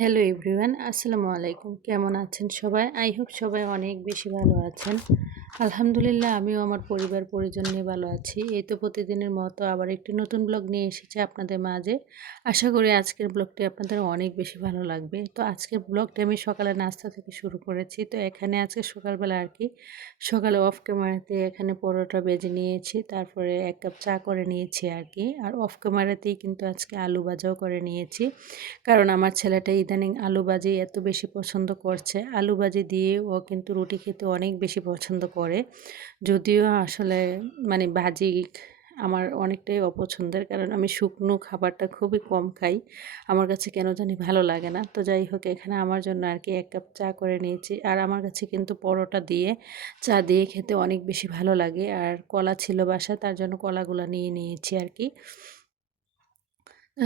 Hello everyone, আসসালামু আলাইকুম। কেমন আছেন সবাই? আই হোপ সবাই অনেক বেশি ভালো আছেন। আলহামদুলিল্লাহ, আমিও আমার পরিবার পরিজন নিয়ে ভালো আছি। এই তো প্রতিদিনের মতো আবার একটি নতুন ব্লগ নিয়ে এসেছি আপনাদের মাঝে। আশা করি আজকের ব্লগটি আপনাদের অনেক বেশি ভালো লাগবে। তো আজকের ব্লগটি আমি সকালে নাস্তা থেকে শুরু করেছি। তো এখানে আজকে সকালবেলা সকালে অফ ক্যামেরাতে এখানে পরোটা বেজে নিয়েছি, তারপরে 1 কাপ চা করে নিয়েছি আর অফ ক্যামেরাতেই কিন্তু আজকে আলু ভাজাও করে নিয়েছি। কারণ আমার ছেলেটা ইদানিং আলু ভাজি এত বেশি পছন্দ করছে। আলু ভাজি দিয়ে ও কিন্তু রুটি খেতে অনেক বেশি পছন্দ করে। যদিও আসলে ভাজি আমার অনেকটাই অপছন্দের, কারণ আমি শুকনো খাবারটা খুবই কম খাই। আমার কাছে কেন জানি ভালো লাগে না। তো যাই হোক, এখানে আমার জন্য 1 কাপ চা করে নিয়েছি। আর আমার কাছে কিন্তু পরোটা দিয়ে চা দিয়ে খেতে অনেক বেশি ভালো লাগে। আর কলা ছিল বাসায়, তার জন্য কলাগুলা নিয়ে নিয়েছি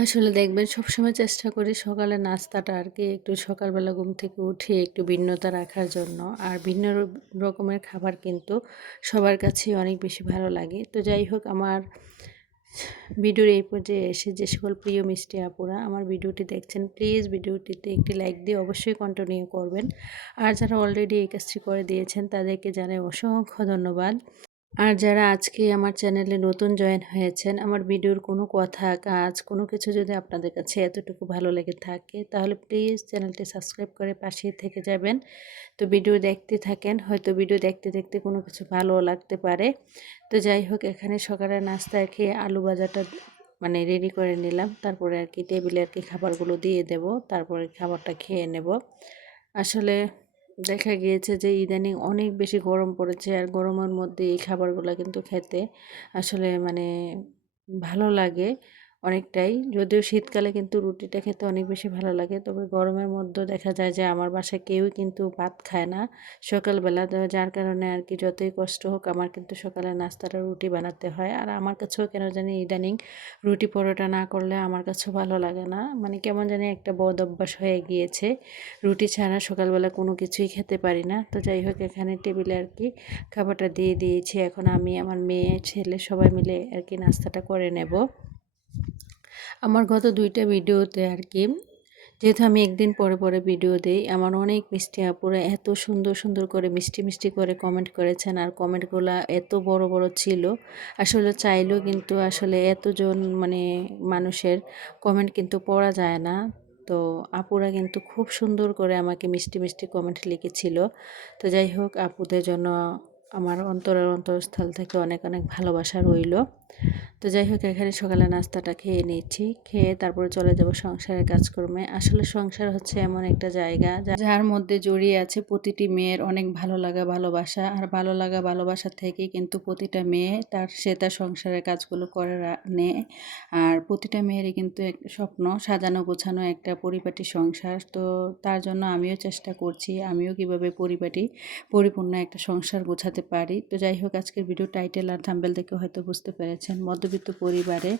আসলে দেখবেন, সবসময় চেষ্টা করি সকালে নাস্তাটা একটু সকালবেলা ঘুম থেকে উঠে একটু ভিন্নতা রাখার জন্য। আর ভিন্ন রকমের খাবার কিন্তু সবার কাছেই অনেক বেশি ভালো লাগে। তো যাই হোক, আমার ভিডিওর এই পর্যায়ে এসে যে সকল প্রিয় মিষ্টি আপুরা আমার ভিডিওটি দেখছেন, প্লিজ ভিডিওটিতে একটি লাইক দিয়ে অবশ্যই কন্টিনিউ করবেন। আর যারা অলরেডি এই কাজটি করে দিয়েছেন তাদেরকে জানাই অসংখ্য ধন্যবাদ। আর যারা আজকে আমার চ্যানেলে নতুন জয়েন হয়েছেন, আমার ভিডিওর কোনো কথা, কাজ, কোনো কিছু যদি আপনাদের কাছে এতটুকু ভালো লেগে থাকে, তাহলে প্লিজ চ্যানেলটি সাবস্ক্রাইব করে পাশেই থেকে যাবেন। তো ভিডিও দেখতে থাকেন, হয়তো ভিডিও দেখতে দেখতে কোনো কিছু ভালো লাগতে পারে। তো যাই হোক, এখানে সকালে নাস্তা খেয়ে আলু ভাজাটা রেডি করে নিলাম। তারপরে টেবিলে খাবারগুলো দিয়ে দেব, তারপরে খাবারটা খেয়ে নেব। আসলে দেখা গিয়েছে যে ইদানিং অনেক বেশি গরম পড়েছে, আর গরমের মধ্যে এই খাবারগুলো কিন্তু খেতে আসলে ভালো লাগে অনেকটাই। যদিও শীতকালে কিন্তু রুটিটা খেতে অনেক বেশি ভালো লাগে, তবে গরমের মধ্যে দেখা যায় যে আমার বাসায় কেউই কিন্তু ভাত খায় না সকালবেলা। তো যার কারণে যতই কষ্ট হোক, আমার কিন্তু সকালে নাস্তাটা রুটি বানাতে হয়। আর আমার কাছেও কেন জানি ইদানিং রুটি পরোটা না করলে আমার কাছেও ভালো লাগে না, কেমন জানি একটা বদ অভ্যাস হয়ে গিয়েছে। রুটি ছাড়া সকালবেলা কোনো কিছুই খেতে পারি না। তো যাই হোক, এখানে টেবিলে খাবারটা দিয়ে দিয়েছি। এখন আমি, আমার মেয়ে, ছেলে সবাই মিলে নাস্তাটা করে নেব। আমার গত 2টা ভিডিওতে যেহেতু আমি একদিন পরে পরে ভিডিও দেই, আমার অনেক মিষ্টি আপুরা এত সুন্দর সুন্দর করে মিষ্টি মিষ্টি করে কমেন্ট করেছেন। আর কমেন্টগুলো এত বড় বড় ছিল, আসলে চাইলেও কিন্তু আসলে এতজন মানুষের কমেন্ট কিন্তু পড়া যায় না। তো আপুরা কিন্তু খুব সুন্দর করে আমাকে মিষ্টি মিষ্টি কমেন্ট লিখেছিল। তো যাই হোক, আপুদের জন্য আমার অন্তরের অন্তরস্থল থেকে অনেক অনেক ভালোবাসা রইল। তো যাই হোক, এখানে সকালে নাস্তাটা খেয়ে নিচ্ছি, খেয়ে তারপরে চলে যাব সংসারের কাজকর্মে। আসলে সংসার হচ্ছে এমন একটা জায়গা যার মধ্যে জড়িয়ে আছে প্রতিটি মেয়ের অনেক ভালো লাগা ভালোবাসা। আর ভালো লাগা ভালোবাসা থেকে কিন্তু প্রতিটা মেয়ে তার সংসারের কাজগুলো করে নেয়। আর প্রতিটা মেয়েরই কিন্তু এক স্বপ্ন সাজানো গোছানো একটা পরিপাটি সংসার। তো তার জন্য আমিও চেষ্টা করছি, আমিও কিভাবে পরিপূর্ণ একটা সংসার গোছাতে পারি। তো যাই হোক, আজকের ভিডিও টাইটেল আর থাম্বনেল দেখে হয়তো বুঝতে পেরেছেন, মধ্যবিত্ত পরিবারে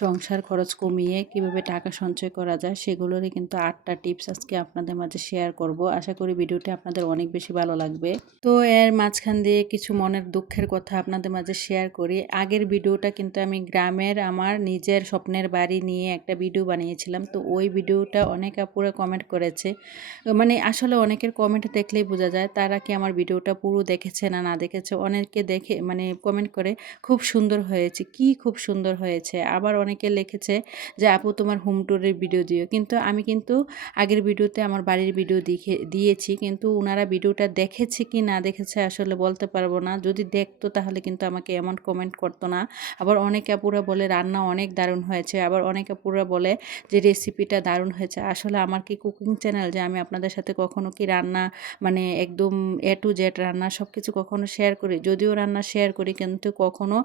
সংসার খরচ কমিয়ে কিভাবে টাকা সঞ্চয় করা যায় সেগুলোরই কিন্তু 8টা টিপস আজকে আপনাদের মাঝে শেয়ার করব। আশা করি ভিডিওটি আপনাদের অনেক বেশি ভালো লাগবে। তো এর মাঝখান দিয়ে কিছু মনের দুঃখের কথা আপনাদের মাঝে শেয়ার করি। আগের ভিডিওটা কিন্তু আমি গ্রামের আমার নিজের স্বপ্নের বাড়ি নিয়ে একটা ভিডিও বানিয়েছিলাম। তো ওই ভিডিওটা অনেক আপুরা কমেন্ট করেছে। আসলে অনেকের কমেন্ট দেখলেই বোঝা যায় তারা কি আমার ভিডিওটা পুরো দেখেছে না না দেখেছে। অনেকে দেখে কমেন্ট করে খুব সুন্দর হয়েছে, কি খুব সুন্দর হয়েছে। আবার অনেকে লিখেছে যে আপু তোমার হোম ট্যুরের ভিডিও দিও। কিন্তু আমি আগের ভিডিওতে আমার বাড়ির ভিডিও দিয়েছি, কিন্তু ওনারা ভিডিওটা দেখেছে কি না দেখেছে আসলে বলতে পারবো না। যদি দেখতো তাহলে কিন্তু আমাকে এমন কমেন্ট করতো না। আবার অনেক আপুরা বলে রান্না অনেক দারুণ হয়েছে, আবার অনেক আপুরা বলে যে রেসিপিটা দারুণ হয়েছে। আসলে আমার কি কুকিং চ্যানেল যে আমি আপনাদের সাথে কখনো কি রান্না একদম A to Z রান্না সব কিছু কখনো শেয়ার করি? যদিও রান্না শেয়ার করি, কিন্তু কখনো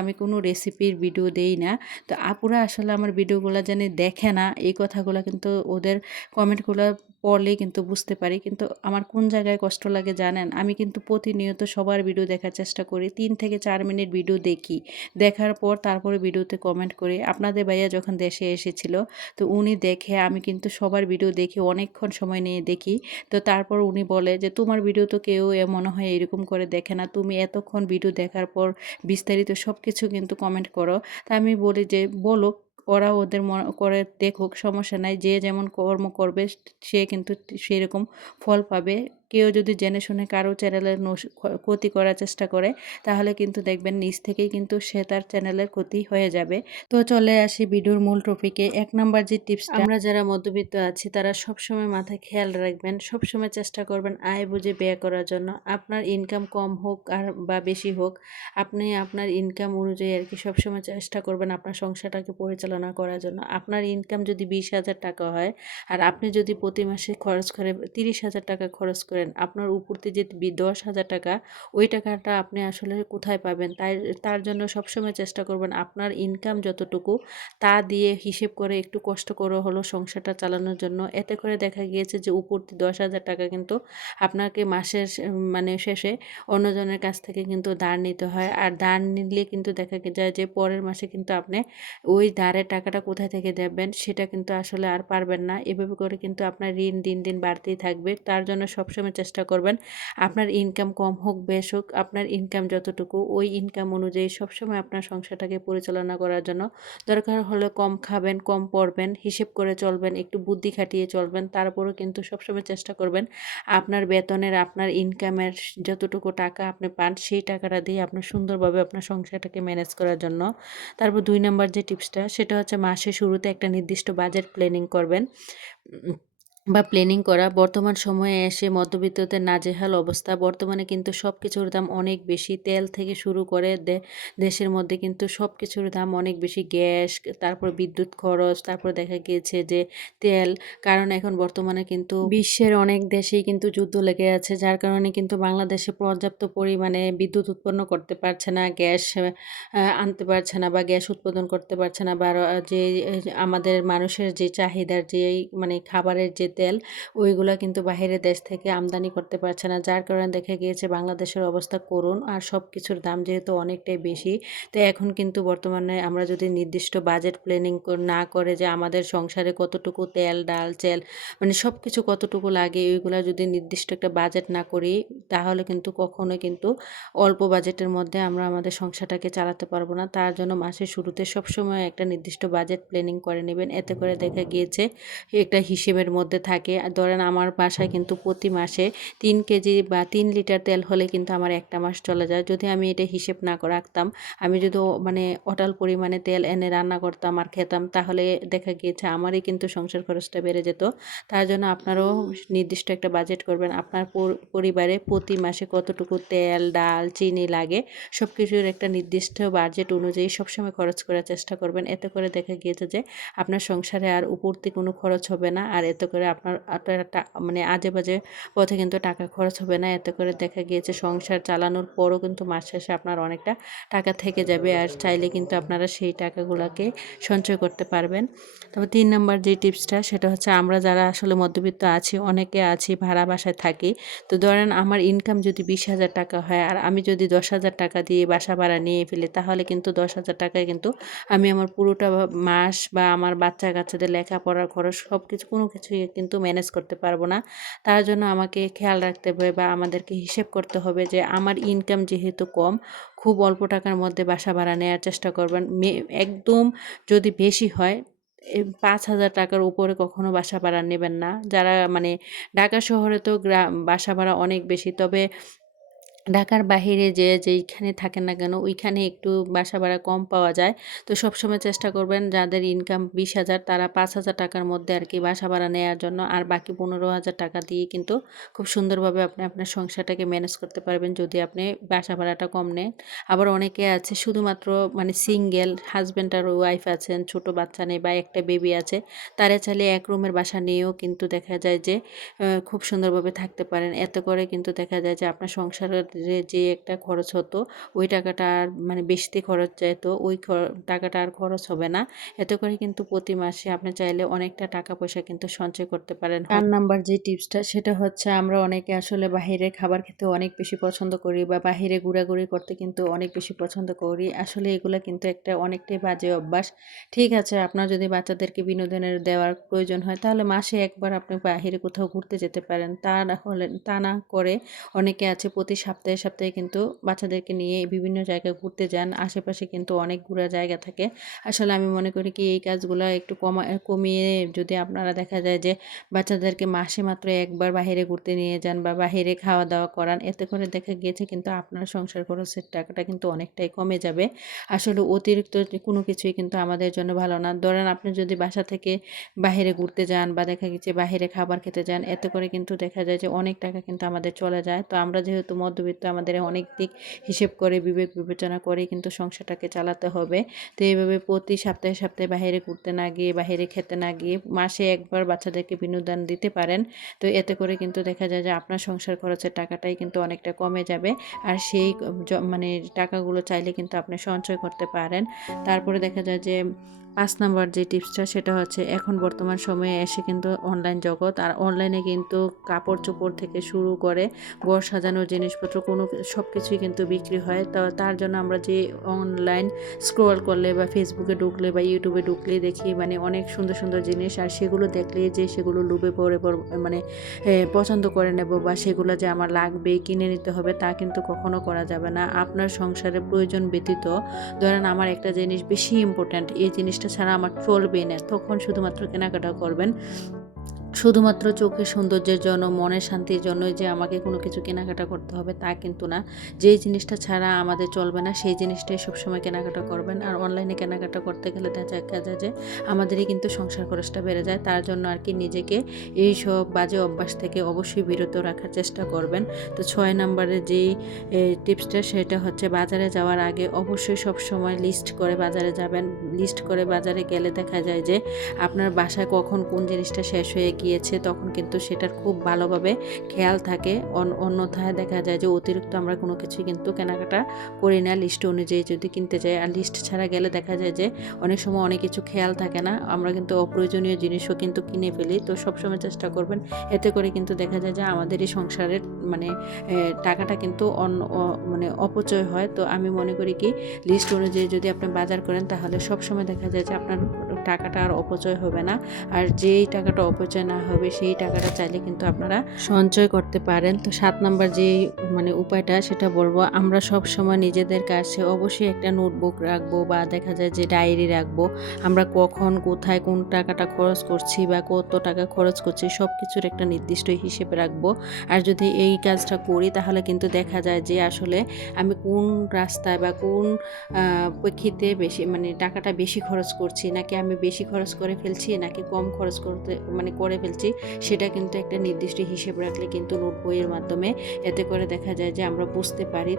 আমি কোনো রেসিপির ভিডিও দেই না। তো আপুরা আসলে আমার ভিডিওগুলো জানি দেখে না, এই কথাগুলো কিন্তু ওদের কমেন্টগুলো পড়লেই কিন্তু বুঝতে পারি। কিন্তু আমার কোন জায়গায় কষ্ট লাগে জানেন? আমি কিন্তু প্রতিনিয়ত সবার ভিডিও দেখার চেষ্টা করি, 3 থেকে 4 মিনিট ভিডিও দেখি, দেখার পর তারপরে ভিডিওতে কমেন্ট করি। আপনাদের ভাইয়া যখন দেশে এসেছিল, তো উনি দেখে, আমি কিন্তু সবার ভিডিও দেখি, অনেকক্ষণ সময় নিয়ে দেখি। তো তারপর উনি বলে যে তোমার ভিডিও তো কেউ মনে হয় এরকম করে দেখে না, তুমি এতক্ষণ ভিডিও দেখার পর বিস্তারিত সব কিছু কিন্তু কমেন্ট করো। তা আমি বলি যে বলো, ওরা ওদের করে দেখুক, সমস্যা নাই। যে যেমন কর্ম করবে সে কিন্তু সেরকম ফল পাবে। কেউ যদি জেনে শুনে কারো চ্যানেলের ক্ষতি করার চেষ্টা করে, তাহলে কিন্তু দেখবেন নিজ থেকেই কিন্তু সে তার চ্যানেলের ক্ষতি হয়ে যাবে। তো চলে আসি ভিডিওর মূল টপিকে। ১ নাম্বার যে টিপসটা, আমরা যারা মধ্যবিত্ত আছি তারা সবসময় মাথায় খেয়াল রাখবেন, সবসময় চেষ্টা করবেন আয় বুঝে ব্যয় করার জন্য। আপনার ইনকাম কম হোক আর বা বেশি হোক, আপনি আপনার ইনকাম অনুযায়ী আর কি সবসময় চেষ্টা করবেন আপনার সংসারটাকে পরিচালনা করার জন্য। আপনার ইনকাম যদি ২০,০০০ টাকা হয় আর আপনি যদি প্রতি মাসে খরচ করে ৩০,০০০ টাকা খরচ করেন, আপনার উপরতে যে ১০,০০০ টাকা, ওই টাকাটা আপনি আসলে কোথায় পাবেন? তার জন্য সবসময় চেষ্টা করবেন আপনার ইনকাম যতটুকু তা দিয়ে হিসেব করে একটু কষ্ট করে হলেও সংসারটা চালানোর জন্য। এতে করে দেখা গিয়েছে যে উপরতি ১০,০০০ টাকা কিন্তু আপনাকে মাসের মানে শেষে অন্যজনের কাছ থেকে কিন্তু ধার নিতে হয়। আর ধার নিলে কিন্তু দেখা যায় যে পরের মাসে কিন্তু আপনি ওই ধারের টাকাটা কোথায় থেকে দেবেন সেটা কিন্তু আসলে আর পারবেন না। এভাবে করে কিন্তু আপনার ঋণ দিন দিন বাড়তেই থাকবে। তার জন্য সবসময় চেষ্টা করবেন আপনার ইনকাম কম হোক বেশ হোক, আপনার ইনকাম যতটুকু ওই ইনকাম অনুযায়ী সবসময় আপনার সংসারটাকে পরিচালনা করার জন্য দরকার হলে কম খাবেন, কম পড়বেন, হিসেব করে চলবেন, একটু বুদ্ধি খাটিয়ে চলবেন। তারপরেও কিন্তু সবসময় চেষ্টা করবেন আপনার বেতনের, আপনার ইনকামের যতটুকু টাকা আপনি পান সেই টাকাটা দিয়ে আপনার সুন্দরভাবে আপনার সংসারটাকে ম্যানেজ করার জন্য। তারপর ২ নাম্বার যে টিপসটা, সেটা হচ্ছে মাসের শুরুতে একটা নির্দিষ্ট বাজেট প্ল্যানিং করবেন। বা প্ল্যানিং করা। বর্তমান সময়ে এসে মধ্যবিত্তদের নাজেহাল অবস্থা। বর্তমানে কিন্তু সব কিছুর দাম অনেক বেশি। তেল থেকে শুরু করে দেশের মধ্যে কিন্তু সব কিছুর দাম অনেক বেশি। গ্যাস, তারপর বিদ্যুৎ খরচ, তারপর দেখা গিয়েছে যে তেল। কারণ এখন বর্তমানে কিন্তু বিশ্বের অনেক দেশেই কিন্তু যুদ্ধ লেগে আছে। যার কারণে কিন্তু বাংলাদেশে পর্যাপ্ত পরিমাণে বিদ্যুৎ উৎপন্ন করতে পারছে না, গ্যাস আনতে পারছে না বা গ্যাস উৎপাদন করতে পারছে না, বা যে আমাদের মানুষের যে চাহিদার যে মানে খাবারের যে তেল, ওইগুলা কিন্তু বাহিরের দেশ থেকে আমদানি করতে পারছে না। যার কারণে দেখা গিয়েছে বাংলাদেশের অবস্থা করুণ। আর সব কিছুর দাম যেহেতু অনেকটাই বেশি, তো এখন কিন্তু বর্তমানে আমরা যদি নির্দিষ্ট বাজেট প্ল্যানিং না করে যে আমাদের সংসারে কতটুকু তেল, ডাল, চাল মানে সব কিছু কতটুকু লাগে, ওইগুলা যদি নির্দিষ্ট একটা বাজেট না করি, তাহলে কিন্তু কখনোই কিন্তু অল্প বাজেটের মধ্যে আমরা আমাদের সংসারটাকে চালাতে পারবো না। তার জন্য মাসের শুরুতে সবসময় একটা নির্দিষ্ট বাজেট প্ল্যানিং করে নেবেন। এতে করে দেখা গিয়েছে একটা হিসেবের মধ্যে থাকে। আর ধরেন আমার বাসায় কিন্তু প্রতি মাসে ৩ কেজি বা ৩ লিটার তেল হলে কিন্তু আমার একটা মাস চলে যায়। যদি আমি এটা হিসেব না করে রাখতাম, আমি যদি মানে অটাল পরিমাণে তেল এনে রান্না করতাম আর খেতাম, তাহলে দেখা গিয়েছে আমারই কিন্তু সংসার খরচটা বেড়ে যেত। তার জন্য আপনারাও নির্দিষ্ট একটা বাজেট করবেন। আপনার পরিবারে প্রতি মাসে কতটুকু তেল, ডাল, চিনি লাগে, সব কিছুর একটা নির্দিষ্ট বাজেট অনুযায়ী সবসময় খরচ করার চেষ্টা করবেন। এতে করে দেখা গিয়েছে যে আপনার সংসারে আর উপরতি কোনো খরচ হবে না। আর এতে করে আপনার মানে আজে বাজে পথে কিন্তু টাকা খরচ হবে না। এতে করে দেখা গিয়েছে সংসার চালানোর পরও কিন্তু মাস শেষে আপনার অনেকটা টাকা থেকে যাবে। আর চাইলে কিন্তু আপনারা সেই টাকাগুলোকে সঞ্চয় করতে পারবেন। তবে ৩ নাম্বার যে টিপসটা, সেটা হচ্ছে আমরা যারা আসলে মধ্যবিত্ত আছি, অনেকে আছি ভাড়া বাসায় থাকি। তো ধরেন আমার ইনকাম যদি ২০,০০০ টাকা হয় আর আমি যদি ১০,০০০ টাকা দিয়ে বাসা ভাড়া নিয়ে ফেলি, তাহলে কিন্তু ১০,০০০ টাকায় কিন্তু আমি আমার পুরোটা মাস বা আমার বাচ্চা-কাচ্চাদের লেখাপড়ার খরচ সব কিছু কোনো কিছুই কিন্তু ম্যানেজ করতে পারবো না। তার জন্য আমাকে খেয়াল রাখতে হবে বা আমাদেরকে হিসেব করতে হবে যে আমার ইনকাম যেহেতু কম, খুব অল্প টাকার মধ্যে বাসা ভাড়া নেয়ার চেষ্টা করবেন। একদম যদি বেশি হয়, ৫,০০০ টাকার উপরে কখনো বাসা ভাড়া নেবেন না। যারা মানে ঢাকা শহরে তো বাসা ভাড়া অনেক বেশি। তবে ঢাকার বাহিরে যেইখানে থাকেন না কেন, ওইখানে একটু বাসা ভাড়া কম পাওয়া যায়। তো সবসময় চেষ্টা করবেন যাদের ইনকাম ২০,০০০ তারা ৫,০০০ টাকার মধ্যে আর কি বাসা ভাড়া নেয়ার জন্য। আর বাকি ১৫,০০০ টাকা দিয়ে কিন্তু খুব সুন্দরভাবে আপনি আপনার সংসারটাকে ম্যানেজ করতে পারবেন যদি আপনি বাসা ভাড়াটা কম নেন। আবার অনেকে আছে শুধুমাত্র মানে সিঙ্গেল, হাসব্যান্ড আর ওয়াইফ আছেন, ছোট বাচ্চা নেই বা একটা বেবি আছে, তারা চাইলে এক রুমের বাসা নিয়েও কিন্তু দেখা যায় যে খুব সুন্দরভাবে থাকতে পারেন। এতে করে কিন্তু দেখা যায় যে আপনার সংসারের যে একটা খরচ হতো, ওই টাকাটা আর মানে বেশিতে খরচ যাইতো, ওই টাকাটা আর খরচ হবে না। এতে করে কিন্তু প্রতি মাসে আপনি চাইলে অনেকটা টাকা পয়সা কিন্তু সঞ্চয় করতে পারেন। ৪ নাম্বার যে টিপসটা, সেটা হচ্ছে আমরা অনেকে আসলে বাহিরের খাবার খেতে অনেক বেশি পছন্দ করি বা বাহিরে ঘোরাঘুরি করতে কিন্তু অনেক বেশি পছন্দ করি। আসলে এগুলা কিন্তু একটা অনেকটাই বাজে অভ্যাস। ঠিক আছে, আপনার যদি বাচ্চাদেরকে বিনোদনের দেওয়ার প্রয়োজন হয়, তাহলে মাসে একবার আপনি বাহিরে কোথাও ঘুরতে যেতে পারেন। তা না করে অনেকে আছে প্রতি সপ্তাহে সপ্তাহে সপ্তাহে কিন্তু বাচ্চাদেরকে নিয়ে বিভিন্ন জায়গায় ঘুরতে যান। আশেপাশে কিন্তু অনেক ঘোরার জায়গা থাকে। আসলে আমি মনে করি কি এই কাজগুলো একটু কমিয়ে যদি আপনারা দেখা যায় যে বাচ্চাদেরকে মাসে মাত্র একবার বাহিরে ঘুরতে নিয়ে যান বা বাহিরে খাওয়া দাওয়া করান, এতে করে দেখা গিয়েছে কিন্তু আপনার সংসার খরচের টাকাটা কিন্তু অনেকটাই কমে যাবে। আসলে অতিরিক্ত কোনো কিছুই কিন্তু আমাদের জন্য ভালো না। ধরেন আপনি যদি বাসা থেকে বাহিরে ঘুরতে যান বা দেখা গেছে বাহিরে খাবার খেতে যান, এতে করে কিন্তু দেখা যায় যে অনেক টাকা কিন্তু আমাদের চলে যায়। তো আমরা যেহেতু মধ্যবিত্ত, আমাদের অনেক দিক হিসেব করে বিবেক বিবেচনা করে কিন্তু সংসারটাকে চালাতে হবে। তো এইভাবে প্রতি সপ্তাহে সপ্তাহে বাহিরে ঘুরতে না গিয়ে, বাহিরে খেতে না গিয়ে মাসে একবার বাচ্চাদেরকে বিনোদন দিতে পারেন। তো এতে করে কিন্তু দেখা যায় যে আপনার সংসার খরচের টাকাটাই কিন্তু অনেকটা কমে যাবে। আর সেই মানে টাকাগুলো চাইলে কিন্তু আপনি সঞ্চয় করতে পারেন। তারপরে দেখা যায় যে ৫ নাম্বার যে টিপসটা সেটা হচ্ছে, এখন বর্তমান সময়ে এসে কিন্তু অনলাইন জগৎ। আর অনলাইনে কিন্তু কাপড়-চোপড় থেকে শুরু করে ঘর সাজানোর জিনিসপত্র সব কিছুই কিন্তু বিক্রি হয়। তো তার জন্য আমরা যে অনলাইন স্ক্রল করলে বা ফেসবুকে ঢুকলে বা ইউটিউবে ঢুকলেই দেখি মানে অনেক সুন্দর সুন্দর জিনিস, আর সেগুলো দেখলেই যে সেগুলো লোভে পড়ে মানে পছন্দ করে নেব বা সেগুলো যে আমার লাগবে কিনে নিতে হবে তা কিন্তু কখনো করা যাবে না। আপনার সংসারে প্রয়োজন ব্যতীত, ধরেন আমার একটা জিনিস বেশি ইম্পর্ট্যান্ট, এই জিনিসটা ছাড়া আমার চলবেই না, তখন শুধুমাত্র কেনাকাটা করবেন। শুধুমাত্র চোখের সৌন্দর্যের জন্য, মনের শান্তির জন্যই যে আমাকে কোনো কিছু কেনাকাটা করতে হবে তা কিন্তু না। যেই জিনিসটা ছাড়া আমাদের চলবে না সেই জিনিসটাই সবসময় কেনাকাটা করবেন। আর অনলাইনে কেনাকাটা করতে গেলে দেখা যায় যে আমাদেরই কিন্তু সংসার খরচটা বেড়ে যায়। তার জন্য আর কি নিজেকে এইসব বাজে অভ্যাস থেকে অবশ্যই বিরত রাখার চেষ্টা করবেন। তো ৬ নম্বরের যেই টিপসটা সেটা হচ্ছে, বাজারে যাওয়ার আগে অবশ্যই সবসময় লিস্ট করে বাজারে যাবেন। লিস্ট করে বাজারে গেলে দেখা যায় যে আপনার বাসায় কখন কোন জিনিসটা শেষ হয়ে গিয়েছে, তখন কিন্তু সেটার খুব ভালোভাবে খেয়াল থাকে। অন্যথায় দেখা যায় যে অতিরিক্ত আমরা কোনো কিছুই কিন্তু কেনাকাটা করি না লিস্ট অনুযায়ী যদি কিনতে যাই। আর লিস্ট ছাড়া গেলে দেখা যায় যে অনেক সময় অনেক কিছু খেয়াল থাকে না, আমরা কিন্তু অপ্রয়োজনীয় জিনিসও কিন্তু কিনে ফেলি। তো সবসময় চেষ্টা করবেন, এতে করে কিন্তু দেখা যায় যে আমাদের এই সংসারের মানে টাকাটা কিন্তু মানে অপচয় হয়। তো আমি মনে করি কি লিস্ট অনুযায়ী যদি আপনি বাজার করেন তাহলে সবসময় দেখা যায় যে আপনার টাকাটা আর অপচয় হবে না। আর যেই টাকাটা অপচয় না হবে সেই টাকাটা চাইলে কিন্তু আপনারা সঞ্চয় করতে পারেন। তো ৭ নাম্বার যে মানে উপায়টা সেটা বলবো, আমরা সব সময় নিজেদের কাছে অবশ্যই একটা নোটবুক রাখবো বা দেখা যায় যে ডায়েরি রাখবো। আমরা কখন কোথায় কোন টাকাটা খরচ করছি বা কত টাকা খরচ করছি সব কিছুর একটা নির্দিষ্ট হিসেব রাখবো। আর যদি এই কাজটা করি তাহলে কিন্তু দেখা যায় যে আসলে আমি কোন রাস্তায় বা কোন প্রেক্ষিতে বেশি মানে টাকাটা বেশি খরচ করছি, নাকি আমি বেশি খরচ করে ফেলছি নাকি কম খরচ করে ফেলছি, সেটা কিন্তু একটা নির্দিষ্ট হিসেব রাখলে কিন্তু নোট বইয়ের মাধ্যমে, এতে করে দেখা যায় যে আমরা বুঝতে পারি।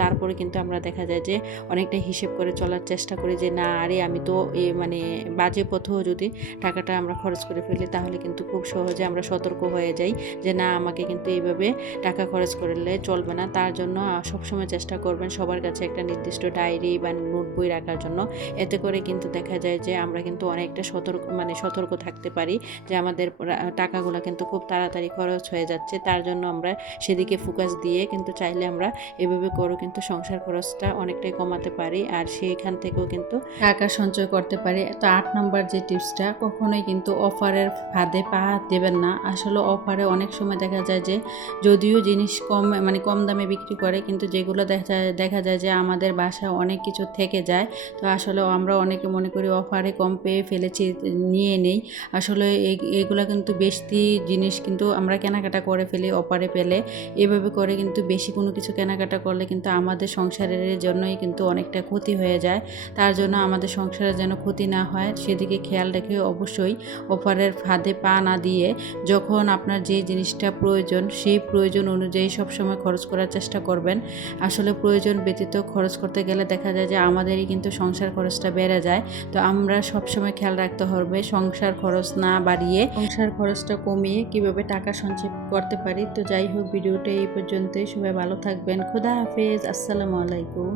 তারপরে কিন্তু আমরা দেখা যায় যে অনেকটা হিসেব করে চলার চেষ্টা করি যে না আরে আমি তো মানে বাজে পথেও যদি টাকাটা আমরা খরচ করে ফেলি তাহলে কিন্তু খুব সহজে আমরা সতর্ক হয়ে যাই যে না আমাকে কিন্তু এইভাবে টাকা খরচ করলে চলবে না। তার জন্য সবসময় চেষ্টা করবেন সবার কাছে একটা নির্দিষ্ট ডায়েরি বা নোট বই রাখার জন্য। এতে করে কিন্তু দেখা যায় যে আমরা কিন্তু অনেকটা সতর্ক থাকতে পারি যে আমাদের টাকাগুলো কিন্তু খুব তাড়াতাড়ি খরচ হয়ে যাচ্ছে। তার জন্য আমরা সেদিকে ফোকাস দিয়ে কিন্তু চাইলে আমরা এভাবে করেও কিন্তু সংসার খরচটা অনেকটাই কমাতে পারি আর সেইখান থেকেও কিন্তু টাকা সঞ্চয় করতে পারি। তো ৮ নম্বর যে টিপসটা, কখনোই কিন্তু অফারের ফাঁদে পা দেবেন না। আসলে অফারে অনেক সময় দেখা যায় যে যদিও জিনিস কম দামে বিক্রি করে, কিন্তু যেগুলো দেখা যায় যে আমাদের বাসায় অনেক কিছু থেকে যায়। তো আসলে আমরা অনেকে মনে করি অফারে কম পেয়ে ফেলেছি নিয়ে নেই। আসলে এগুলো কিন্তু বেশি জিনিস কিন্তু আমরা কেনাকাটা করে ফেলি অফারে পেলে। এভাবে করে কিন্তু বেশি কোনো কিছু কেনাকাটা করলে কিন্তু আমাদের সংসারের জন্যই কিন্তু অনেকটা ক্ষতি হয়ে যায়। তার জন্য আমাদের সংসারের যেন ক্ষতি না হয় সেদিকে খেয়াল রেখে অবশ্যই অফারের ফাঁদে পা না দিয়ে যখন আপনার যে জিনিসটা প্রয়োজন সেই প্রয়োজন অনুযায়ী সবসময় খরচ করার চেষ্টা করবেন। আসলে প্রয়োজন ব্যতীত খরচ করতে গেলে দেখা যায় যে আমাদেরই কিন্তু সংসার খরচটা বেড়ে যায়। তো আমরা সবসময় খেয়াল রাখতে হবে সংসার খরচ না বাড়িয়ে সংসার খরচটা কমিয়ে কিভাবে টাকা সঞ্চয় করতে পারি। তো যাই হোক, ভিডিওটা এই পর্যন্তই। সবাই ভালো থাকবেন। খোদা হাফেজ। আসসালামু আলাইকুম।